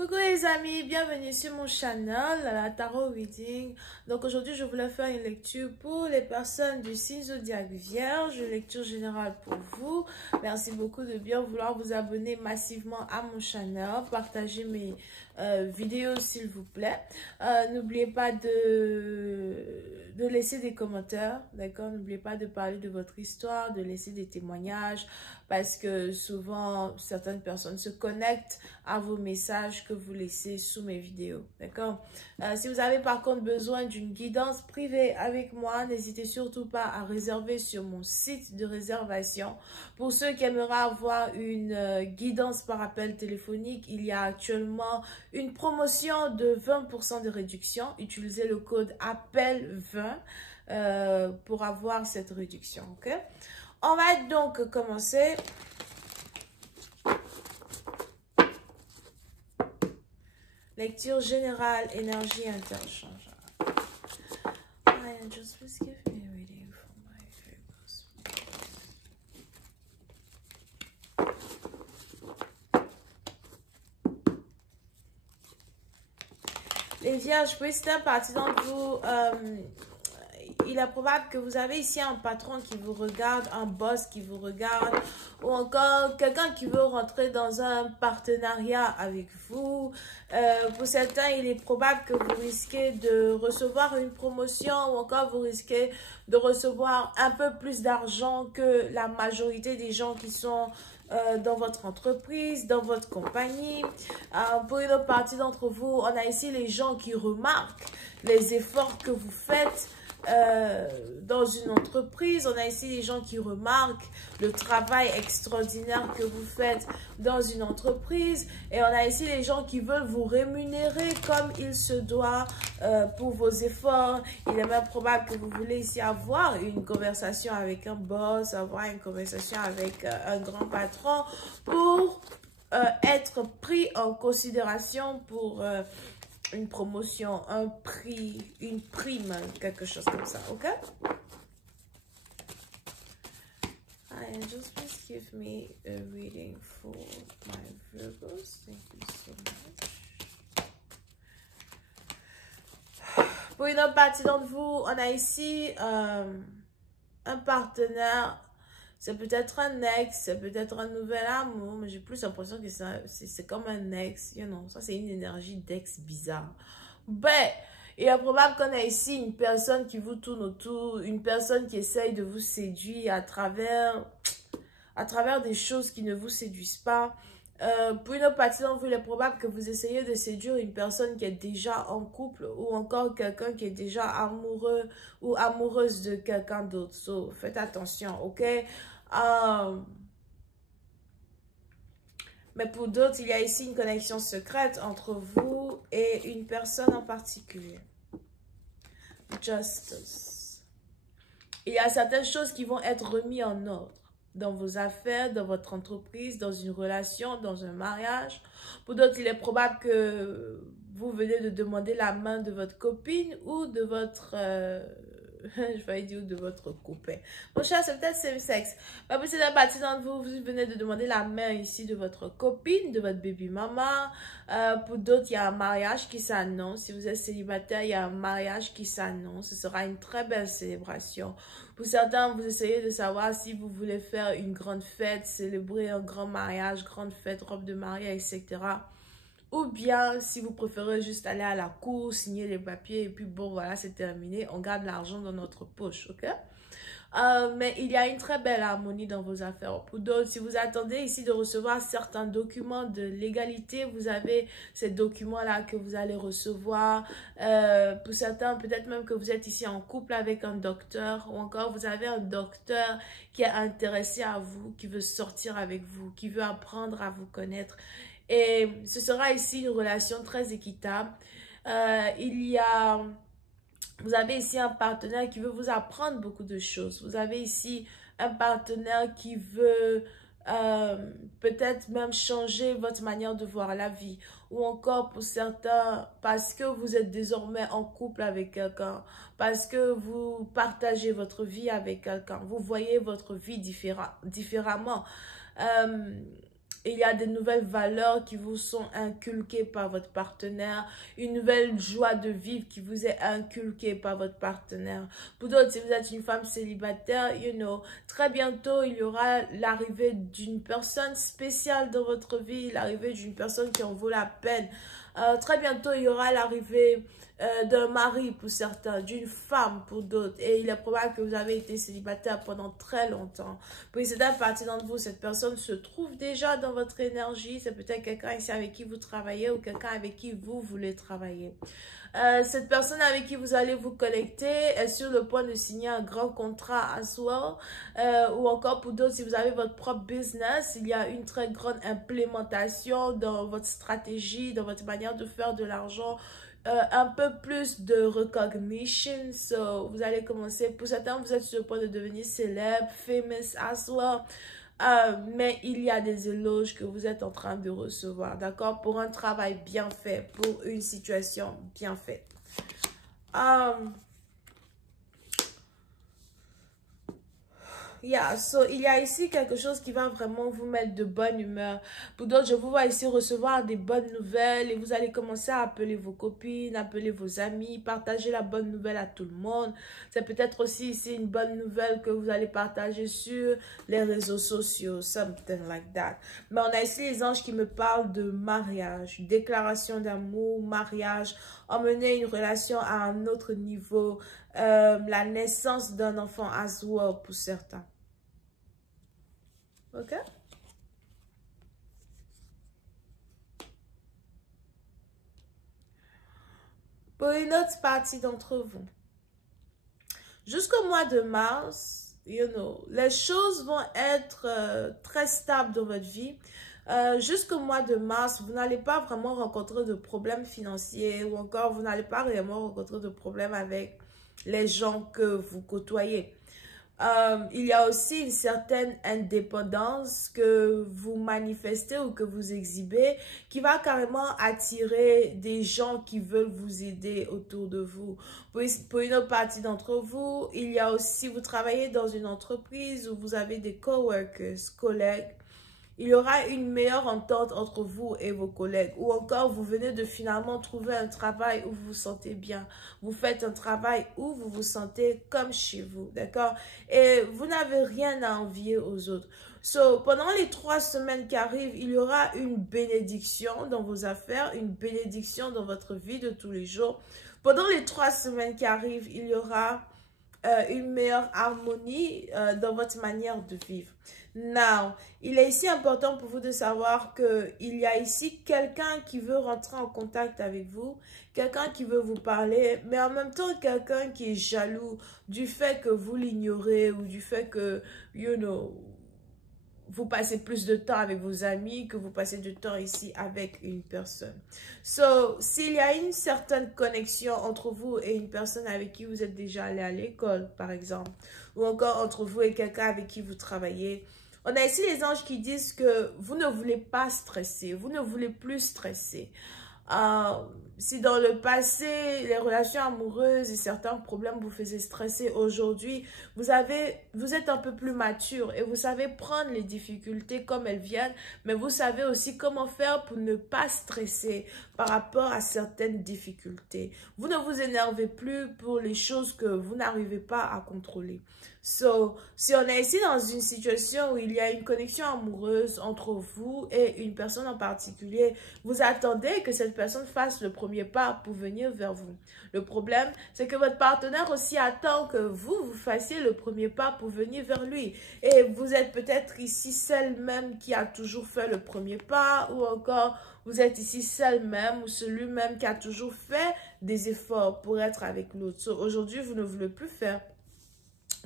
Coucou les amis, bienvenue sur mon channel, la Tarot Reading. Donc aujourd'hui, je voulais faire une lecture pour les personnes du signe zodiaque Vierge, une lecture générale pour vous. Merci beaucoup de bien vouloir vous abonner massivement à mon channel, partager mes vidéos s'il vous plaît. N'oubliez pas de laisser des commentaires, d'accord? N'oubliez pas de parler de votre histoire, de laisser des témoignages, parce que souvent, certaines personnes se connectent à vos messages que vous laissez sous mes vidéos, d'accord? Si vous avez par contre besoin d'une guidance privée avec moi, n'hésitez surtout pas à réserver sur mon site de réservation. Pour ceux qui aimeraient avoir une guidance par appel téléphonique, il y a actuellement une promotion de 20% de réduction. Utilisez le code APPEL20 pour avoir cette réduction, ok? On va donc commencer. Lecture générale, énergie interchangeable. My angels, please give me a reading for my Virgos. Les vierges, pour certaines parties d'entre vous, il est probable que vous avez ici un patron qui vous regarde, un boss qui vous regarde, ou encore quelqu'un qui veut rentrer dans un partenariat avec vous. Pour certains, il est probable que vous risquez de recevoir une promotion, ou encore vous risquez de recevoir un peu plus d'argent que la majorité des gens qui sont dans votre entreprise, dans votre compagnie. Pour une autre partie d'entre vous, on a ici les gens qui remarquent les efforts que vous faites dans une entreprise. On a ici des gens qui remarquent le travail extraordinaire que vous faites dans une entreprise, et on a ici les gens qui veulent vous rémunérer comme il se doit pour vos efforts. Il est même probable que vous voulez ici avoir une conversation avec un boss, avoir une conversation avec un grand patron pour être pris en considération pour une promotion, un prix, une prime, quelque chose comme ça, ok? Just please give me a reading for my Virgos. Thank you so much. Pour une autre partie d'entre vous, on a ici un partenaire. C'est peut-être un ex, c'est peut-être un nouvel amour, mais j'ai plus l'impression que c'est comme un ex, you know. Ça, c'est une énergie d'ex bizarre. Ben, il est probable qu'on a ici une personne qui vous tourne autour, une personne qui essaye de vous séduire à travers des choses qui ne vous séduisent pas. Pour une autre partie d'entre vous, il est probable que vous essayez de séduire une personne qui est déjà en couple, ou encore quelqu'un qui est déjà amoureux ou amoureuse de quelqu'un d'autre. So, faites attention, ok? Mais pour d'autres, il y a ici une connexion secrète entre vous et une personne en particulier. Justice. Il y a certaines choses qui vont être remises en ordre dans vos affaires, dans votre entreprise, dans une relation, dans un mariage. Pour d'autres, il est probable que vous venez de demander la main de votre copine ou de votre... je vais dire de votre copain. Mon cher, c'est peut-être same sexe. Mais pour cette partie d'entre vous, vous venez de demander la main ici de votre copine, de votre baby maman. Pour d'autres, il y a un mariage qui s'annonce. Si vous êtes célibataire, il y a un mariage qui s'annonce. Ce sera une très belle célébration. Pour certains, vous essayez de savoir si vous voulez faire une grande fête, célébrer un grand mariage, grande fête, robe de mariage, etc. Ou bien, si vous préférez juste aller à la cour, signer les papiers, et puis bon, voilà, c'est terminé. On garde l'argent dans notre poche, ok? Mais il y a une très belle harmonie dans vos affaires. Pour d'autres, si vous attendez ici de recevoir certains documents de légalité, vous avez ces documents-là que vous allez recevoir. Pour certains, peut-être même que vous êtes ici en couple avec un docteur, ou encore vous avez un docteur qui est intéressé à vous, qui veut sortir avec vous, qui veut apprendre à vous connaître. Et ce sera ici une relation très équitable. Vous avez ici un partenaire qui veut vous apprendre beaucoup de choses. Vous avez ici un partenaire qui veut peut-être même changer votre manière de voir la vie. Ou encore pour certains, parce que vous êtes désormais en couple avec quelqu'un, parce que vous partagez votre vie avec quelqu'un, vous voyez votre vie différemment. il y a des nouvelles valeurs qui vous sont inculquées par votre partenaire, une nouvelle joie de vivre qui vous est inculquée par votre partenaire. Pour d'autres, si vous êtes une femme célibataire, très bientôt, il y aura l'arrivée d'une personne spéciale dans votre vie, l'arrivée d'une personne qui en vaut la peine. Très bientôt, il y aura l'arrivée d'un mari pour certains, d'une femme pour d'autres. Et il est probable que vous avez été célibataire pendant très longtemps. Pour certaines parties d'entre vous, cette personne se trouve déjà dans votre énergie. C'est peut-être quelqu'un ici avec qui vous travaillez ou quelqu'un avec qui vous voulez travailler. Cette personne avec qui vous allez vous connecter est sur le point de signer un grand contrat as well. Ou encore pour d'autres, si vous avez votre propre business, il y a une très grande implémentation dans votre stratégie, dans votre manière de faire de l'argent. Un peu plus de recognition. So, vous allez commencer, pour certains, vous êtes sur le point de devenir célèbre, famous as well. Mais il y a des éloges que vous êtes en train de recevoir, d'accord? Pour un travail bien fait, pour une situation bien faite. So, il y a ici quelque chose qui va vraiment vous mettre de bonne humeur. Pour d'autres, je vous vois ici recevoir des bonnes nouvelles et vous allez commencer à appeler vos copines, appeler vos amis, partager la bonne nouvelle à tout le monde. C'est peut-être aussi ici une bonne nouvelle que vous allez partager sur les réseaux sociaux, something like that. Mais on a ici les anges qui me parlent de mariage, déclaration d'amour, mariage, emmener une relation à un autre niveau, la naissance d'un enfant as well pour certains. Ok? Pour une autre partie d'entre vous, jusqu'au mois de mars, les choses vont être très stables dans votre vie. Jusqu'au mois de mars, vous n'allez pas vraiment rencontrer de problèmes financiers ou encore vous n'allez pas réellement rencontrer de problèmes avec les gens que vous côtoyez. Il y a aussi une certaine indépendance que vous manifestez ou que vous exhibez qui va carrément attirer des gens qui veulent vous aider autour de vous. Pour une autre partie d'entre vous, il y a aussi, vous travaillez dans une entreprise où vous avez des coworkers, collègues. Il y aura une meilleure entente entre vous et vos collègues. Ou encore, vous venez de finalement trouver un travail où vous vous sentez bien. Vous faites un travail où vous vous sentez comme chez vous, d'accord? Et vous n'avez rien à envier aux autres. So, pendant les 3 semaines qui arrivent, il y aura une bénédiction dans vos affaires, une bénédiction dans votre vie de tous les jours. Pendant les 3 semaines qui arrivent, il y aura une meilleure harmonie dans votre manière de vivre. Now, il est ici important pour vous de savoir qu'il y a ici quelqu'un qui veut rentrer en contact avec vous, quelqu'un qui veut vous parler, mais en même temps quelqu'un qui est jaloux du fait que vous l'ignorez ou du fait que, vous passez plus de temps avec vos amis que vous passez du temps ici avec une personne. So, s'il y a une certaine connexion entre vous et une personne avec qui vous êtes déjà allé à l'école, par exemple, ou encore entre vous et quelqu'un avec qui vous travaillez, on a ici les anges qui disent que vous ne voulez pas stresser, vous ne voulez plus stresser. Si dans le passé, les relations amoureuses et certains problèmes vous faisaient stresser, aujourd'hui, vous êtes un peu plus mature et vous savez prendre les difficultés comme elles viennent, mais vous savez aussi comment faire pour ne pas stresser par rapport à certaines difficultés. Vous ne vous énervez plus pour les choses que vous n'arrivez pas à contrôler. So, si on est ici dans une situation où il y a une connexion amoureuse entre vous et une personne en particulier, vous attendez que cette personne fasse le premier pas pour venir vers vous. Le problème, c'est que votre partenaire aussi attend que vous fassiez le premier pas pour venir vers lui. Et vous êtes peut-être ici celle même qui a toujours fait le premier pas, ou encore vous êtes ici celle même ou celui-même qui a toujours fait des efforts pour être avec l'autre. So, aujourd'hui, vous ne voulez plus faire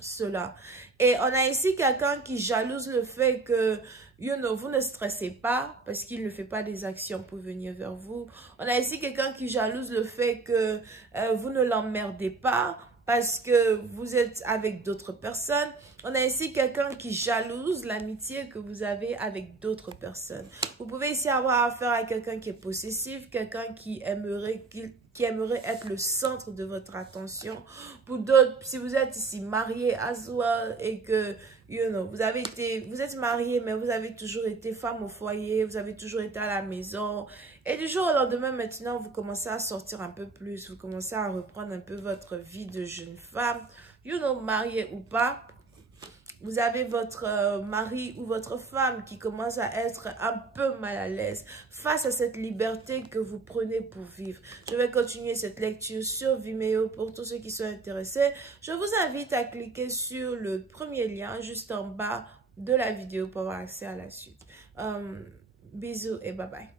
cela. Et on a ici quelqu'un qui jalouse le fait que, vous ne stressez pas parce qu'il ne fait pas des actions pour venir vers vous. On a ici quelqu'un qui jalouse le fait que vous ne l'emmerdez pas parce que vous êtes avec d'autres personnes. On a ici quelqu'un qui jalouse l'amitié que vous avez avec d'autres personnes. Vous pouvez ici avoir affaire à quelqu'un qui est possessif, quelqu'un qui aimerait être le centre de votre attention. Pour d'autres, si vous êtes ici marié as well et que you know, vous êtes marié, mais vous avez toujours été femme au foyer, vous avez toujours été à la maison. Et du jour au lendemain, maintenant, vous commencez à sortir un peu plus, vous commencez à reprendre un peu votre vie de jeune femme, you know, mariée ou pas. Vous avez votre mari ou votre femme qui commence à être un peu mal à l'aise face à cette liberté que vous prenez pour vivre. Je vais continuer cette lecture sur Vimeo pour tous ceux qui sont intéressés. Je vous invite à cliquer sur le premier lien juste en bas de la vidéo pour avoir accès à la suite. Bisous et bye bye.